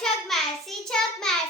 çok mersi, çok mersi.